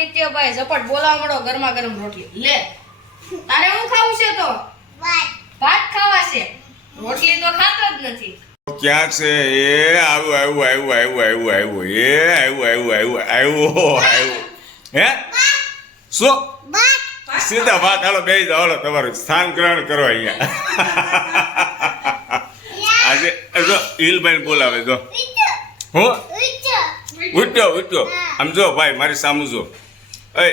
નિત્યભાઈ ઝપટ બોલાવા મળો ગરમા ગરમ રોટલી લે તારે હું ખાવું છે તો ભાત ખાવા છે રોટલી તો ખાતો જ નથી ક્યાં છે એ આવ્યું હે શું સીધા વાત હાલો બેસી જાઓ હાલો તમારું સ્થાન ગ્રહણ કરો અહીંયા આજે જો હિલભાઈ બોલાવે જો હું ઉઠ્યો આમ જો ભાઈ મારી સામું જો એ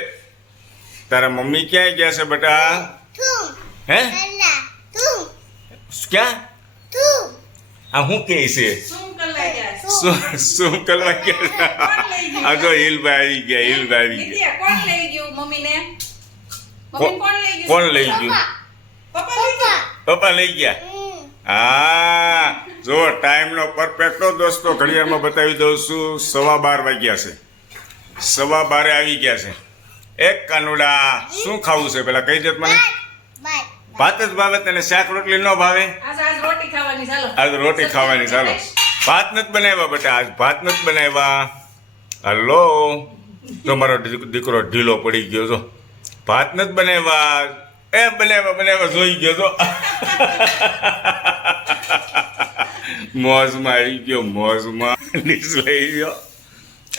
તારા મમ્મી ક્યાં ગયા છે બેટા હે ક્યાં આ હું કે છે શું કરવા ગયા આ જો હિલભાઈ આવી ગયા કોણ લઈ ગયું મમ્મીને કોણ લઈ ગયું પપ્પા લઈ ગયા હા જો ટાઈમનો પરફેક્ટો દોસ્તો ઘડિયાળમાં બતાવી દઉં છું 12:15 વાગ્યા છે 12:15 આવી ગયા છે એક કાનુડા શું ખાવું છે પેલા કહી દે મને ભાત જ ભાવે તને શાક રોટલી ન ભાવે આજ રોટી ખાવાની ચાલો ભાત નથી બનાવ્યા બેટા આજ ભાત નથી બનાવ્યા હલો તો મારો દીકરો ઢીલો પડી ગયો જો ભાત નથી બનાવ્યા એ બનાવ્યા જોઈ ગયો તો મોજમાં આવી ગયો મોજમાં ડીશ લઈ ગયો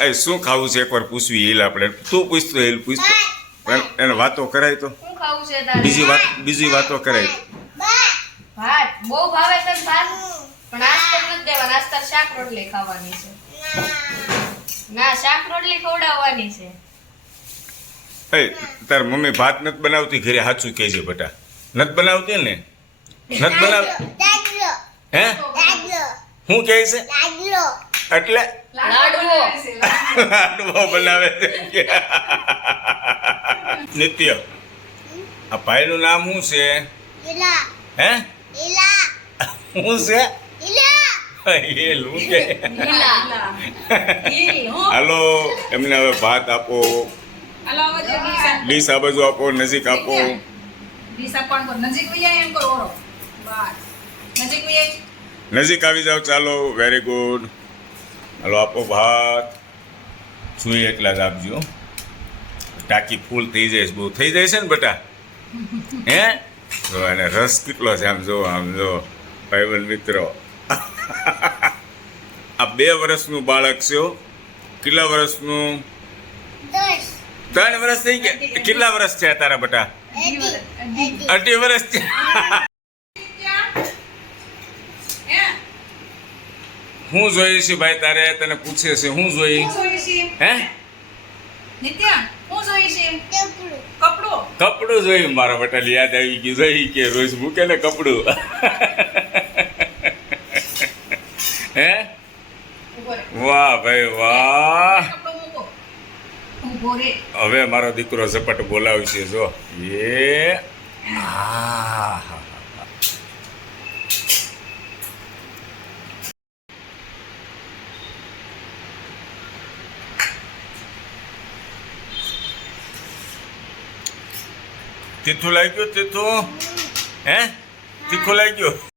એ શું ખાવું છે એકવાર પૂછવી હિલ આપણે તું પૂછતો હિલ પૂછતો એને વાતો કરાય તો બીજી વાતો કરાય ભાત બહુ ભાવે તને ભાત પણ આજ તો નથી દેવાના આજ તાર શાક રોટલી ખાવાની છે ના શાક રોટલી ખવડાવવાની છે એ તાર મમ્મી ભાત નથી બનાવતી ઘરે સાચું કહેજે બેટા નથી બનાવતી ને નથી બનાવતી હે શું કહે છે એટલે લાડવો બનાવે છે નિત્ય આ ભાઈનું નામ શું છે હે શું છે હાલો એમને હવે ભાત આપો ડીશ આ બાજુ આપો નજીક આપો નજીક આવી જાઓ ચાલો વેરી ગુડ હાલો આપો ભાત જોઈએ એટલા જ આપજો ટાંકી ફૂલ થઈ જાય બહુ થઈ જાય છે ને બેટા હે જો અને રસ કેટલો છે આમ જો ભાઈબંધ મિત્રો આ 2 વર્ષનું બાળક છે કેટલા વર્ષનું 3 વર્ષ થઈ ગયા કેટલા વર્ષ છે તારા બેટા 2.5 વર્ષ છે હું જોઈ છે ભાઈ તારે તને પૂછે છે હું જોઈ હે કપડું જોયું મારા બેટા યાદ આવી ગયું જોઈ કે રોજ મૂકે ને કપડું હે વાહ ભાઈ વાહ હવે મારો દીકરો ઝપટ બોલાવશે જો એ હા તીખું લાગ્યું હે તીખું લાગ્યું